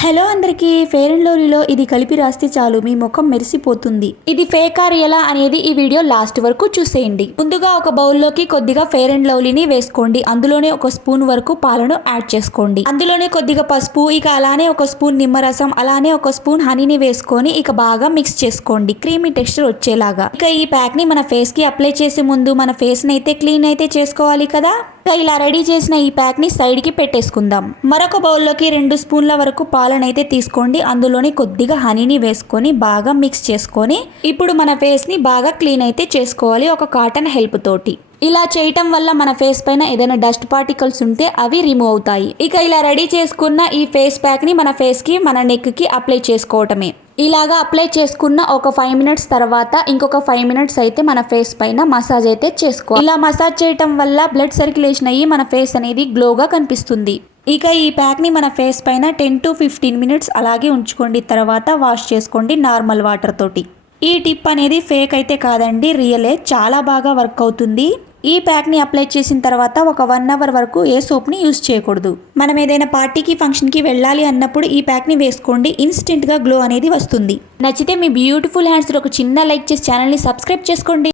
Hello అందరికీ, fair and లవ్లీలో ఇది కలిపి రాస్తే చాలు మీ ముఖం మెరిసిపోతుంది. ఇది ఫేక్ ఆర్ ఎలా అనేది ఈ వీడియో లాస్ట్ వరకు చూసేయండి. ముందుగా ఒక బౌల్లోకి కొద్దిగా ఫెయిర్ అండ్ లవ్లీని వేసుకోండి. అందులోనే ఒక స్పూన్ వరకు పాలను యాడ్ చేసుకోండి. అందులోనే కొద్దిగా పసుపు, ఇక అలానే ఒక స్పూన్ నిమ్మరసం, అలానే ఒక స్పూన్ హనీని వేసుకొని ఇక బాగా మిక్స్ చేసుకోండి క్రీమీ టెక్స్చర్ వచ్చేలాగా. ఇక ఈ ప్యాక్ ని మన ఫేస్ కి అప్లై చేసే ముందు మన ఫేస్ ని అయితే క్లీన్ అయితే చేసుకోవాలి కదా. ఇలా రెడీ చేసిన ఈ ప్యాక్ ని సైడ్ కి పెట్టేసుకుందాం. మరొక బౌల్లోకి 2 స్పూన్ల వరకు పాలనైతే తీసుకోండి. అందులోని కొద్దిగా హనీని వేసుకొని బాగా మిక్స్ చేసుకొని ఇప్పుడు మన ఫేస్ ని బాగా క్లీన్ అయితే చేసుకోవాలి ఒక కాటన్ హెల్ప్ తోటి. ఇలా చేయటం వల్ల మన ఫేస్ పైన ఏదైనా డస్ట్ పార్టికల్స్ ఉంటే అవి రిమూవ్ అవుతాయి. ఇక ఇలా రెడీ చేసుకున్న ఈ ఫేస్ ప్యాక్ ని మన ఫేస్ కి మన నెక్ కి అప్లై చేసుకోవటమే. ఇలాగా అప్లై చేసుకున్న ఒక 5 మినిట్స్ తర్వాత ఇంకొక 5 మినిట్స్ అయితే మన ఫేస్ పైన మసాజ్ అయితే చేసుకోవాలి. ఇలా మసాజ్ చేయటం వల్ల బ్లడ్ సర్క్యులేషన్ అయ్యి మన ఫేస్ అనేది గ్లోగా కనిపిస్తుంది. ఇక ఈ ప్యాక్ ని మన ఫేస్ పైన 10 to 15 మినిట్స్ అలాగే ఉంచుకోండి. తర్వాత వాష్ చేసుకోండి నార్మల్ వాటర్ తోటి. ఈ టిప్ అనేది ఫేక్ అయితే కాదండి, రియలే, చాలా బాగా వర్క్ అవుతుంది. ఈ ప్యాక్ ని అప్లై చేసిన తర్వాత ఒక 1 అవర్ వరకు ఏ సోప్ ని యూజ్ చేయకూడదు. మనం ఏదైనా పార్టీకి ఫంక్షన్ కి వెళ్ళాలి అన్నప్పుడు ఈ ప్యాక్ ని వేసుకోండి. ఇన్స్టెంట్ గా గ్లో అనేది వస్తుంది. నచ్చితే మీ బ్యూటిఫుల్ హ్యాండ్స్ ఒక చిన్న లైక్ చేసి ఛానల్ ని సబ్స్క్రైబ్ చేసుకోండి.